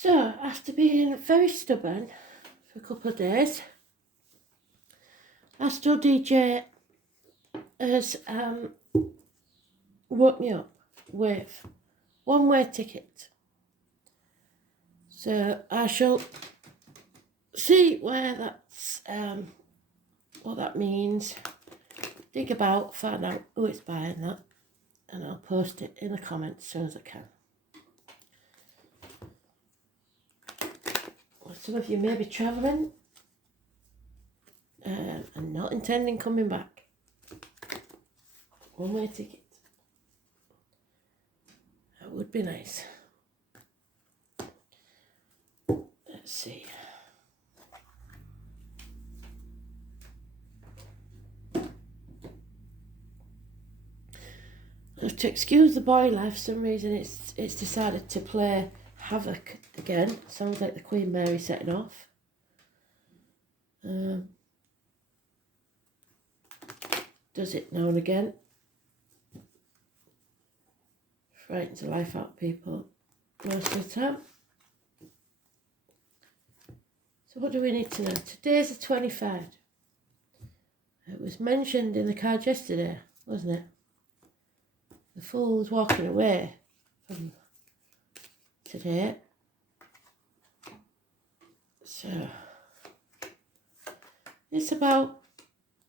So, after being very stubborn for a couple of days, Astro DJ has woke me up with one-way ticket. So I shall see where that's what that means, dig about, find out who is buying that, and I'll post it in the comments as soon as I can. Some of you may be travelling and not intending coming back. One-way ticket. That would be nice. Let's see. I have to excuse the boiler. For some reason it's decided to play havoc again. Sounds like the Queen Mary setting off. Does it now and again. Frightens the life out of people most of the time. So what do we need to know? Today's the 23rd. It was mentioned in the card yesterday, wasn't it? The fool was walking away from today. So it's about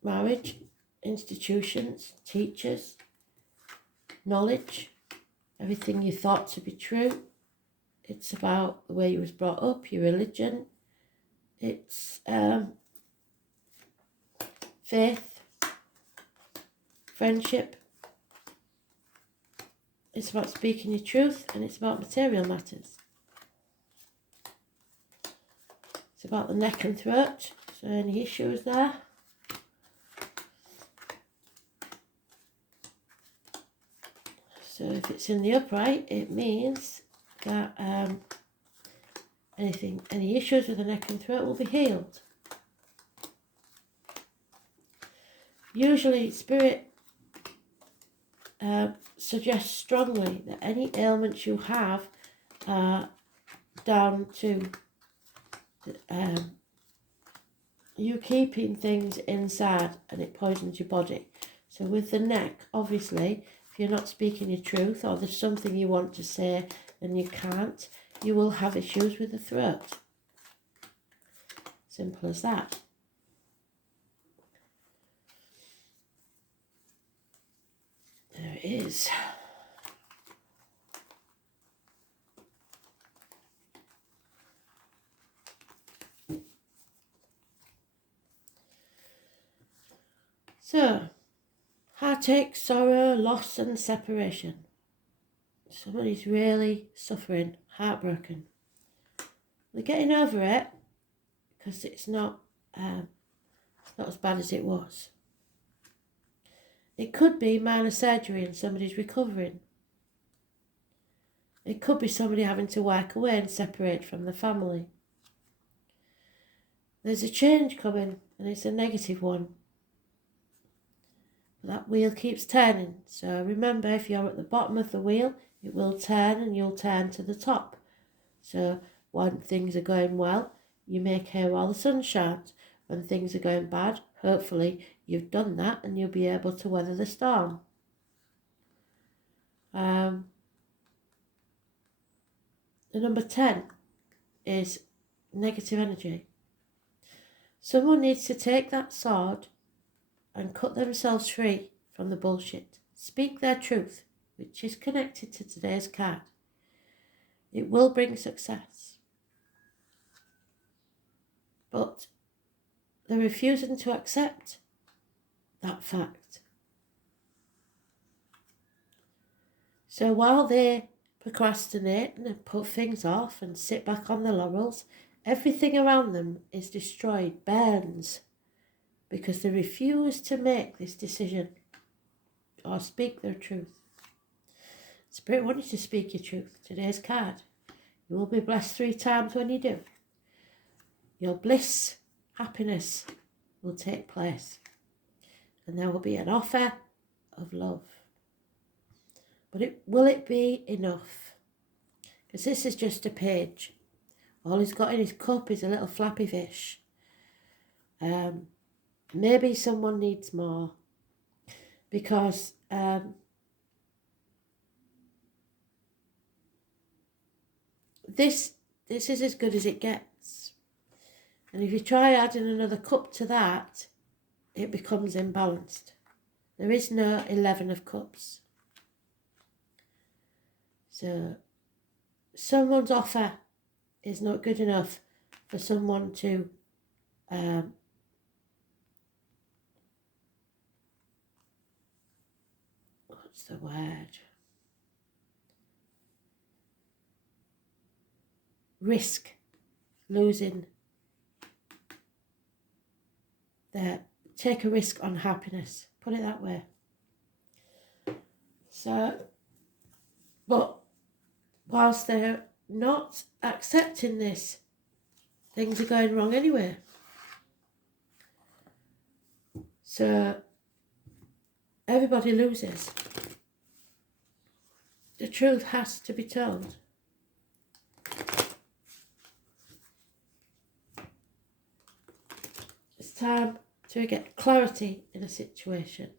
marriage, institutions, teachers, knowledge, everything you thought to be true. It's about the way you was brought up, your religion. It's faith, friendship. It's about speaking your truth, and it's about material matters. It's about the neck and throat. So any issues there? So if it's in the upright, it means that any issues with the neck and throat will be healed. Usually Spirit suggests strongly that any ailments you have are down to you keeping things inside, and it poisons your body. So with the neck, obviously, if you're not speaking your truth, or there's something you want to say and you can't, you will have issues with the throat. Simple as that. There it is. So, heartache, sorrow, loss and separation. Somebody's really suffering, heartbroken. They're getting over it because it's not as bad as it was. It could be minor surgery and somebody's recovering. It could be somebody having to work away and separate from the family. There's a change coming, and it's a negative one. But that wheel keeps turning. So remember, if you're at the bottom of the wheel, it will turn and you'll turn to the top. So when things are going well, you make hay while the sun shines. When things are going bad, hopefully you've done that and you'll be able to weather the storm. The number 10 is negative energy. Someone needs to take that sword and cut themselves free from the bullshit. Speak their truth, which is connected to today's card. It will bring success. But they're refusing to accept that fact. So while they procrastinate and put things off and sit back on their laurels, everything around them is destroyed, burns, because they refuse to make this decision or speak their truth. Spirit wants you to speak your truth. Today's card. You will be blessed 3 times when you do. Your bliss, happiness will take place. And there will be an offer of love. But will it be enough? Because this is just a page. All he's got in his cup is a little flappy fish. Maybe someone needs more, because this is as good as it gets. And if you try adding another cup to that, it becomes imbalanced. There is no 11 of cups. So someone's offer is not good enough for someone to what's the word? Risk losing take a risk on happiness, put it that way. So, but whilst they're not accepting this, things are going wrong anyway. So everybody loses. The truth has to be told. It's time to get clarity in a situation.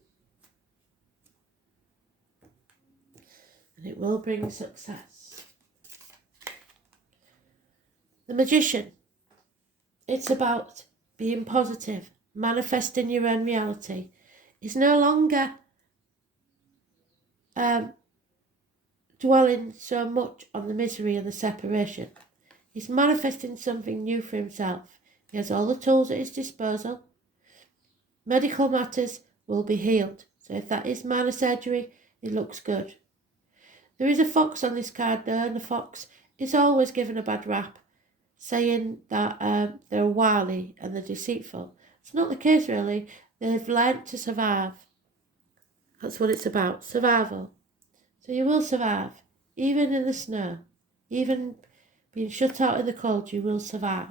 And it will bring success. The Magician. It's about being positive, manifesting your own reality. It's no longer dwelling so much on the misery and the separation. He's manifesting something new for himself. He has all the tools at his disposal. Medical matters will be healed. So if that is minor surgery, it looks good. There is a fox on this card though, and the fox is always given a bad rap, saying that they're wily and they're deceitful. It's not the case really. They've learnt to survive. That's what it's about, survival. So you will survive, even in the snow, even being shut out in the cold, you will survive.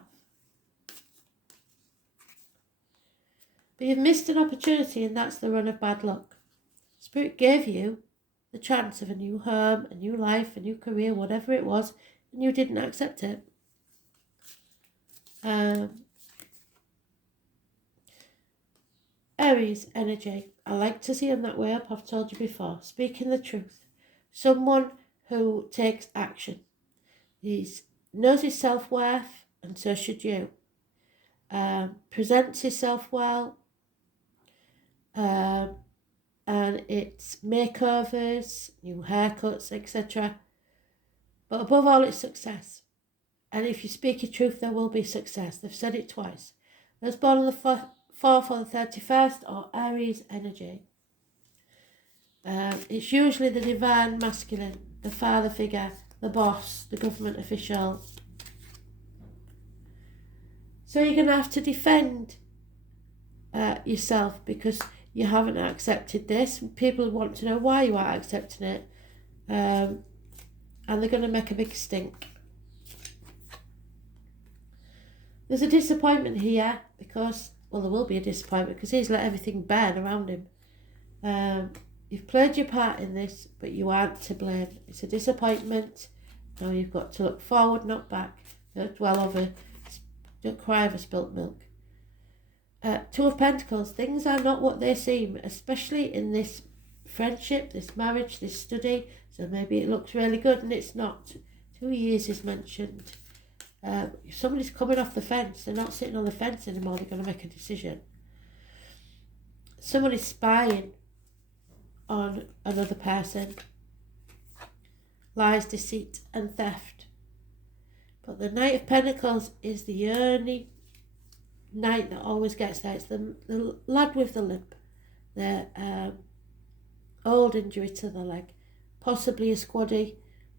But you've missed an opportunity, and that's the run of bad luck. Spirit gave you the chance of a new home, a new life, a new career, whatever it was, and you didn't accept it. Aries energy. I like to see him that way up, I've told you before. Speaking the truth. Someone who takes action. He knows his self-worth, and so should you. Presents himself well. And it's makeovers, new haircuts, etc. But above all, it's success. And if you speak your truth, there will be success. They've said it twice. Those born on the 4th or the 31st are Aries energy. It's usually the divine masculine, the father figure, the boss, the government official. So you're going to have to defend yourself because you haven't accepted this. People want to know why you aren't accepting it. And they're going to make a big stink. There's a disappointment here because, well, there will be a disappointment because he's let everything burn around him. You've played your part in this, but you aren't to blame. It's a disappointment. Now you've got to look forward, not back. Don't cry over spilt milk. Two of Pentacles. Things are not what they seem, especially in this friendship, this marriage, this study. So maybe it looks really good and it's not. 2 years is mentioned. If somebody's coming off the fence, they're not sitting on the fence anymore, they're going to make a decision. Someone is spying on another person. Lies, deceit and theft. But the Knight of Pentacles is the only knight that always gets there. It's the lad with the limp. The old injury to the leg. Possibly a squaddy.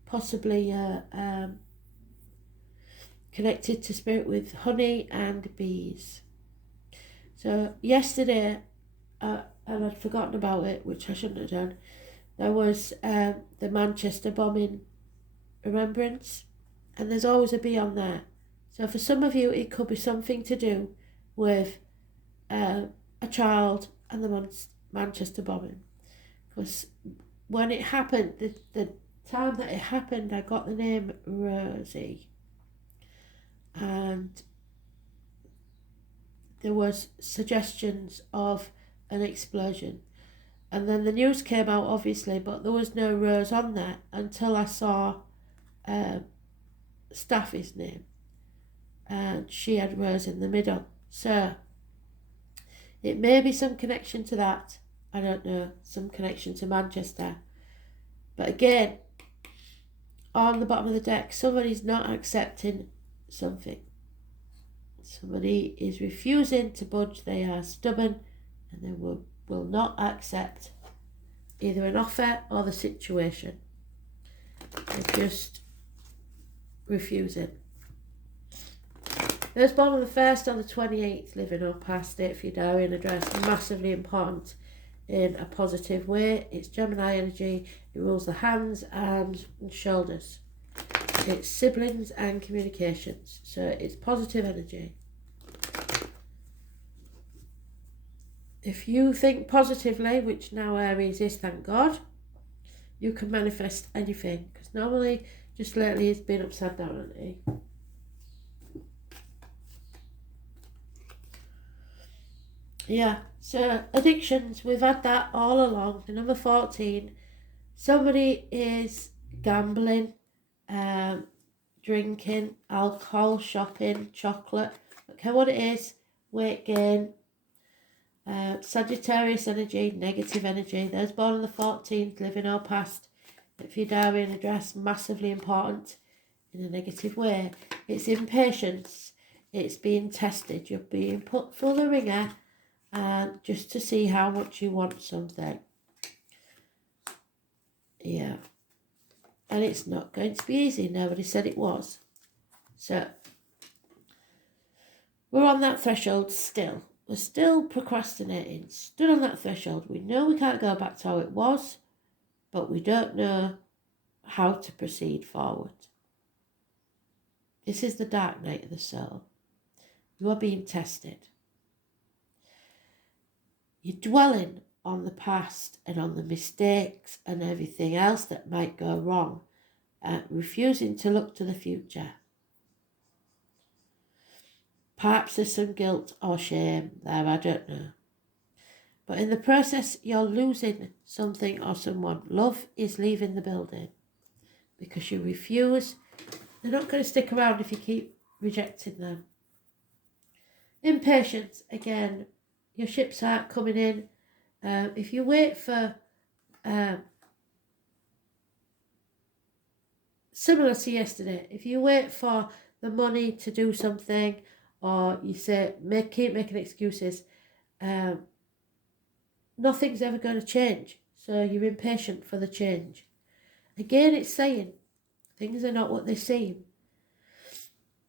Possibly connected to spirit with honey and bees. So yesterday, and I'd forgotten about it, which I shouldn't have done, there was the Manchester bombing remembrance, and there's always a bee on there. So for some of you, it could be something to do with a child and the Manchester bombing. Because when it happened, the time that it happened, I got the name Rosie. and there was suggestions of an explosion. And then the news came out, obviously, but there was no Rose on there until I saw Staffy's name, and she had Rose in the middle. So it may be some connection to that. I don't know, some connection to Manchester. But again, on the bottom of the deck, somebody's not accepting something. Somebody is refusing to budge. They are stubborn, and they will not accept either an offer or the situation. They're just refusing. Those born on the 1st or the 28th, living or past, date for your diary and address, massively important in a positive way. It's Gemini energy. It rules the hands, arms and shoulders. It's siblings and communications. So it's positive energy. If you think positively, which now Aries is, thank God, you can manifest anything. Because normally, just lately, it's been upside down, hasn't it? Yeah, so addictions, we've had that all along. The number 14, somebody is gambling, drinking, alcohol, shopping, chocolate, okay, what it is, weight gain, Sagittarius energy, negative energy. Those born on the 14th, living or past, if your diary and address, massively important in a negative way. It's impatience, it's being tested, you're being put through the ringer, and just to see how much you want something. Yeah. And it's not going to be easy. Nobody said it was. So, we're on that threshold still. We're still procrastinating. Stood on that threshold. We know we can't go back to how it was, but we don't know how to proceed forward. This is the dark night of the soul. You are being tested. You're dwelling on the past and on the mistakes and everything else that might go wrong, refusing to look to the future. Perhaps there's some guilt or shame there, I don't know. But in the process, you're losing something or someone. Love is leaving the building because you refuse. They're not going to stick around if you keep rejecting them. Impatience, again, your ships aren't coming in. If you wait for, similar to yesterday, if you wait for the money to do something, or you say, keep making excuses, nothing's ever going to change. So you're impatient for the change. Again, it's saying things are not what they seem.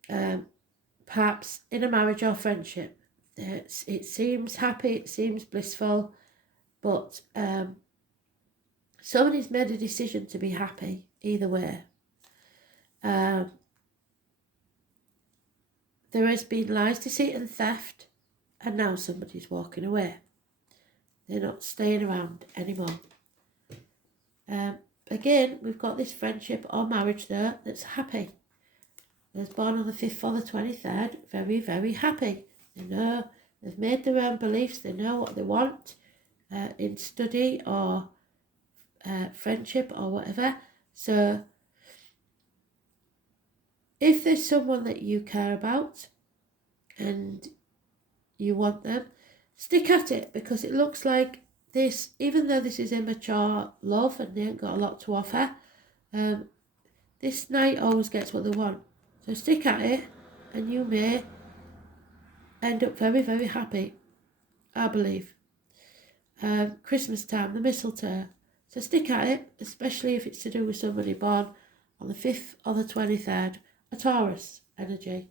Perhaps in a marriage or friendship, it seems happy, it seems blissful, but somebody's made a decision to be happy either way. There has been lies, deceit and theft, and now somebody's walking away. They're not staying around anymore. Again, we've got this friendship or marriage there that's happy. Those born on the 5th or the 23rd, very, very happy. They know, they've made their own beliefs, they know what they want in study or friendship or whatever. So if there's someone that you care about and you want them, stick at it, because it looks like this, even though this is immature love and they ain't got a lot to offer, this knight always gets what they want. So stick at it and you may end up very, very happy, I believe. Christmas time, the mistletoe. So stick at it, especially if it's to do with somebody born on the 5th or the 23rd, a Taurus energy.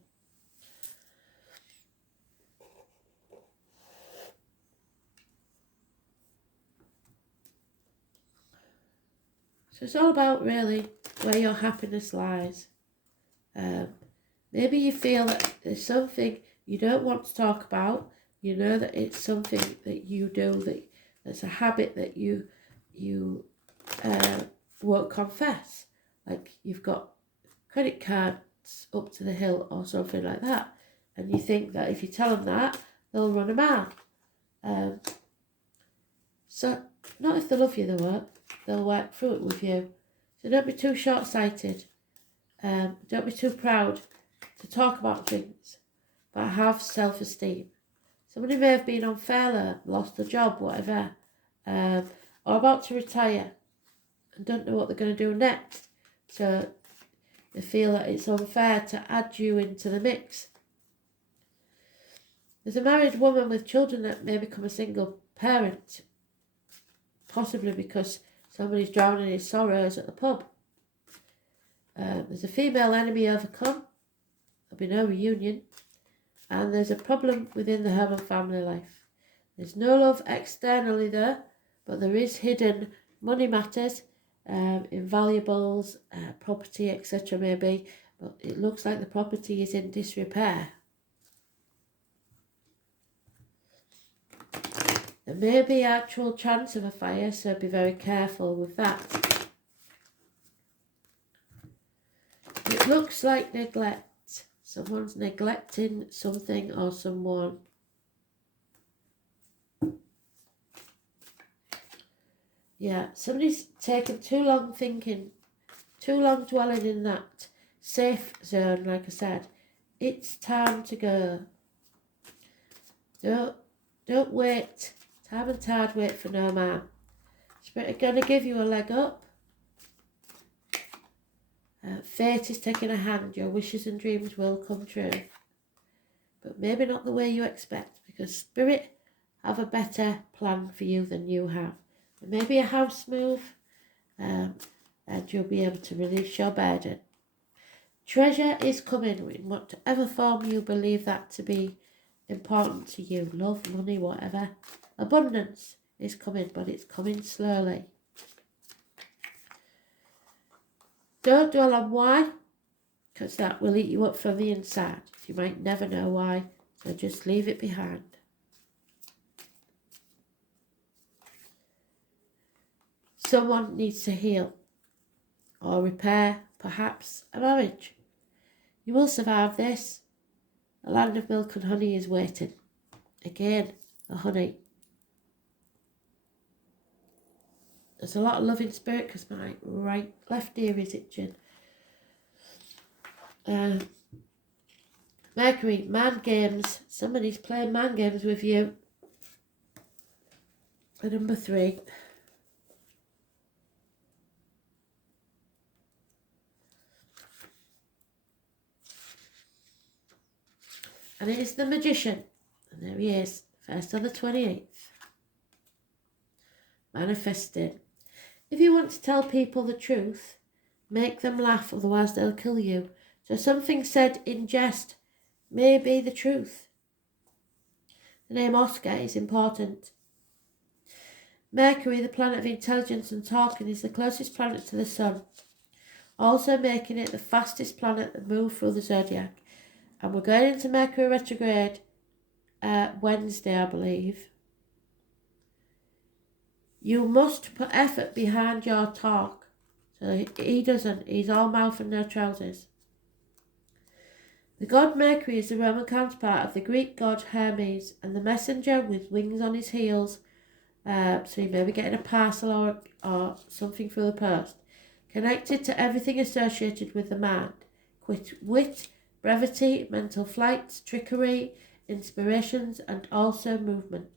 So it's all about really where your happiness lies. Maybe you feel that there's something you don't want to talk about. You know that it's something that you do, that's a habit that you won't confess. Like you've got credit card that's up to the hilt or something like that. And you think that if you tell them that, they'll run a mile. So, not if they love you, they'll work through it with you. So don't be too short-sighted. Don't be too proud to talk about things, but have self-esteem. Somebody may have been on furlough, lost a job, whatever, or about to retire and don't know what they're going to do next. So they feel that it's unfair to add you into the mix. There's a married woman with children that may become a single parent, possibly because somebody's drowning in sorrows at the pub. There's a female enemy overcome. There'll be no reunion. And there's a problem within the home and family life. There's no love externally there, but there is hidden money matters, invaluables, property, etc. maybe. But it looks like the property is in disrepair. There may be actual chance of a fire, so be very careful with that. It looks like neglect. Someone's neglecting something or someone. Yeah, somebody's taken too long thinking, too long dwelling in that safe zone, like I said. It's time to go. Don't wait. Time and tide wait for no man. Spirit are going to give you a leg up. Fate is taking a hand. Your wishes and dreams will come true. But maybe not the way you expect, because Spirit have a better plan for you than you have. There may be a house move, and you'll be able to release your burden. Treasure is coming in whatever form you believe that to be important to you. Love, money, whatever. Abundance is coming, but it's coming slowly. Don't dwell on why, because that will eat you up from the inside. You might never know why, so just leave it behind. Someone needs to heal or repair, perhaps a marriage. You will survive this. A land of milk and honey is waiting. Again, the honey. There's a lot of love in spirit because my left ear is itching. Mercury, mind games. Somebody's playing mind games with you. And number 3. And it is the Magician. And there he is, 1st of the 28th. Manifesting. If you want to tell people the truth, make them laugh, otherwise they'll kill you. So something said in jest may be the truth. The name Oscar is important. Mercury, the planet of intelligence and talking, is the closest planet to the Sun, also making it the fastest planet that moves through the zodiac. And we're going into Mercury retrograde Wednesday, I believe. You must put effort behind your talk. So he doesn't. He's all mouth and no trousers. The god Mercury is the Roman counterpart of the Greek god Hermes and the messenger with wings on his heels. So you may be getting a parcel or something through the post. Connected to everything associated with the mind. Wit, brevity, mental flights, trickery, inspirations, and also movement.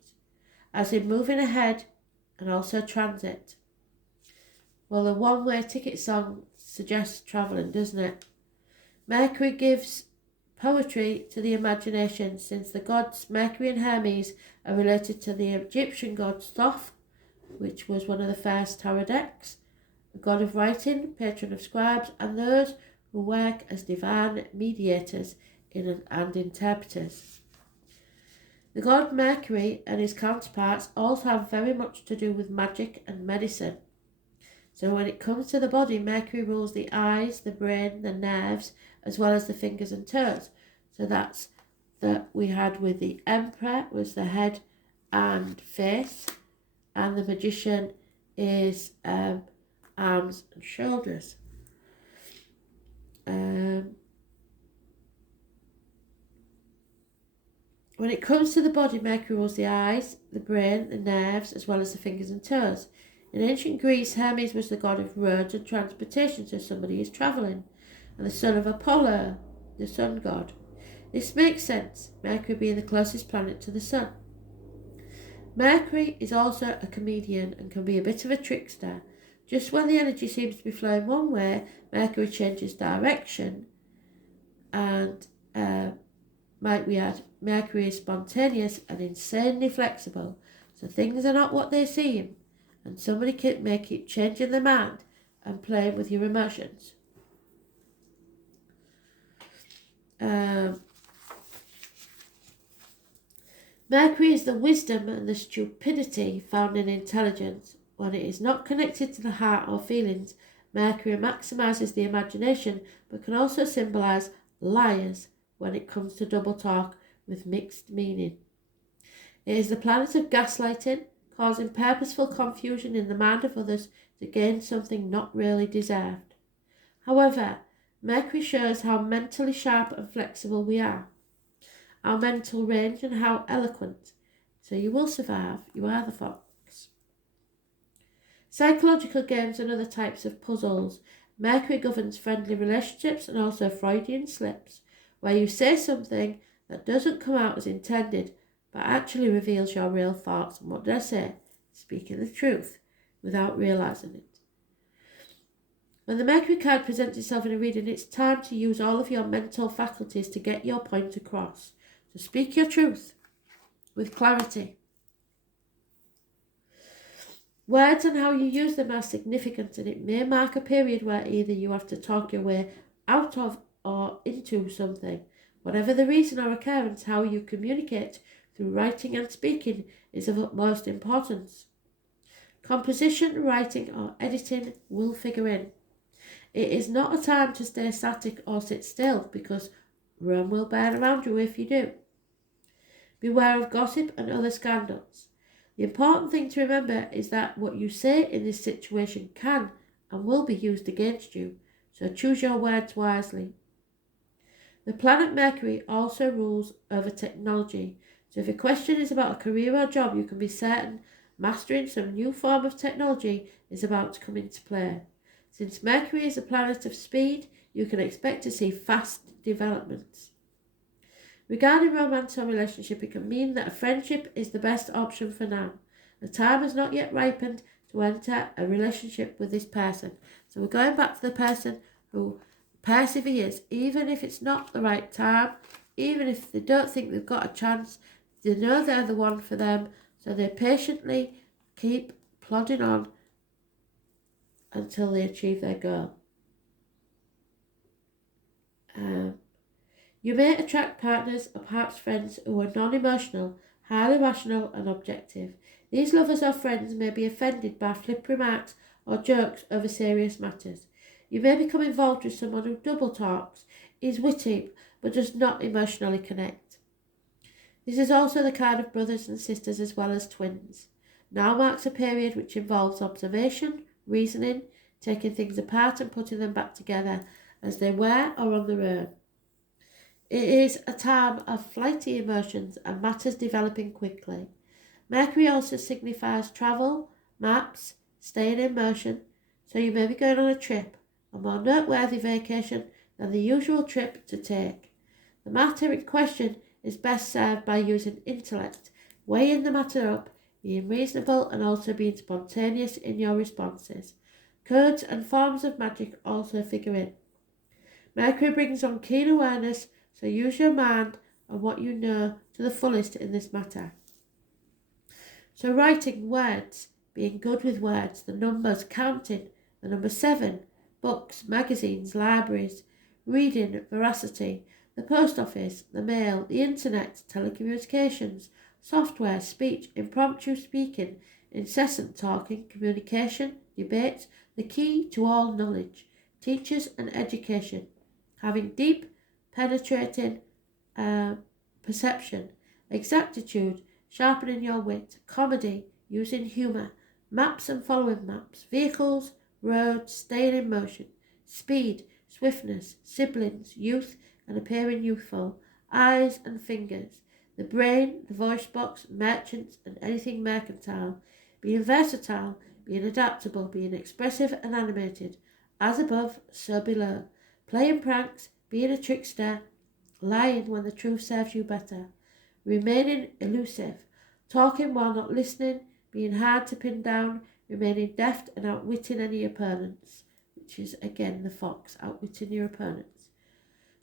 As in moving ahead and also transit. Well, the one-way ticket song suggests travelling, doesn't it? Mercury gives poetry to the imagination, since the gods Mercury and Hermes are related to the Egyptian god Thoth, which was one of the first tarot decks, the god of writing, patron of scribes, and those who work as divine mediators and interpreters. The god Mercury and his counterparts also have very much to do with magic and medicine. So when it comes to the body, Mercury rules the eyes, the brain, the nerves, as well as the fingers and toes. So that's that we had with the Emperor, was the head and face, and the Magician is arms and shoulders. When it comes to the body, Mercury rules the eyes, the brain, the nerves, as well as the fingers and toes. In ancient Greece, Hermes was the god of roads and transportation, so somebody is travelling, and the son of Apollo, the sun god. This makes sense, Mercury being the closest planet to the sun. Mercury is also a comedian and can be a bit of a trickster. Just when the energy seems to be flowing one way, Mercury changes direction, and might we add, Mercury is spontaneous and insanely flexible, so things are not what they seem, and somebody may keep changing their mind and playing with your emotions. Mercury is the wisdom and the stupidity found in intelligence. When it is not connected to the heart or feelings, Mercury maximizes the imagination, but can also symbolize liars when it comes to double talk with mixed meaning. It is the planet of gaslighting, causing purposeful confusion in the mind of others to gain something not really deserved. However, Mercury shows how mentally sharp and flexible we are, our mental range and how eloquent. So you will survive, you are the fox. Psychological games and other types of puzzles. Mercury governs friendly relationships and also Freudian slips, where you say something that doesn't come out as intended, but actually reveals your real thoughts. And what did I say? Speaking the truth, without realising it. When the Mercury card presents itself in a reading, it's time to use all of your mental faculties to get your point across. So speak your truth with clarity. Words and how you use them are significant, and it may mark a period where either you have to talk your way out of or into something. Whatever the reason or occurrence, how you communicate through writing and speaking is of utmost importance. Composition, writing or editing will figure in. It is not a time to stay static or sit still, because Rome will burn around you if you do. Beware of gossip and other scandals. The important thing to remember is that what you say in this situation can and will be used against you, so choose your words wisely. The planet Mercury also rules over technology, so if a question is about a career or job, you can be certain mastering some new form of technology is about to come into play. Since Mercury is a planet of speed, you can expect to see fast developments. Regarding romance or relationship, it can mean that a friendship is the best option for now. The time has not yet ripened to enter a relationship with this person. So we're going back to the person who perseveres, even if it's not the right time, even if they don't think they've got a chance, they know they're the one for them, so they patiently keep plodding on until they achieve their goal. You may attract partners or perhaps friends who are non-emotional, highly rational and objective. These lovers or friends may be offended by flip remarks or jokes over serious matters. You may become involved with someone who double talks, is witty, but does not emotionally connect. This is also the card of brothers and sisters as well as twins. Now marks a period which involves observation, reasoning, taking things apart and putting them back together as they were or on their own. It is a time of flighty emotions and matters developing quickly. Mercury also signifies travel, maps, staying in motion, so you may be going on a trip, a more noteworthy vacation than the usual trip to take. The matter in question is best served by using intellect, weighing the matter up, being reasonable and also being spontaneous in your responses. Codes and forms of magic also figure in. Mercury brings on keen awareness, so use your mind and what you know to the fullest in this matter. So writing words, being good with words, the numbers, counting, the number 7, books, magazines, libraries, reading, veracity, the post office, the mail, the internet, telecommunications, software, speech, impromptu speaking, incessant talking, communication, debate, the key to all knowledge, teachers and education, having deep, penetrating perception, exactitude, sharpening your wit, comedy, using humour, maps and following maps, vehicles, roads, staying in motion, speed, swiftness, siblings, youth and appearing youthful, eyes and fingers, The brain, the voice box, merchants, and anything mercantile. Being versatile, being adaptable, being expressive and animated. As above, so below. Playing pranks, being a trickster, lying when the truth serves you better. Remaining elusive, talking while not listening, being hard to pin down, remaining deft and outwitting any opponents, which is again the fox, outwitting your opponents.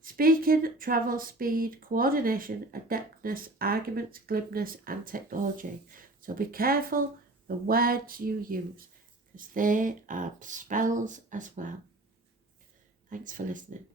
Speaking, travel, speed, coordination, adeptness, arguments, glibness, and technology. So be careful the words you use, because they are spells as well. Thanks for listening.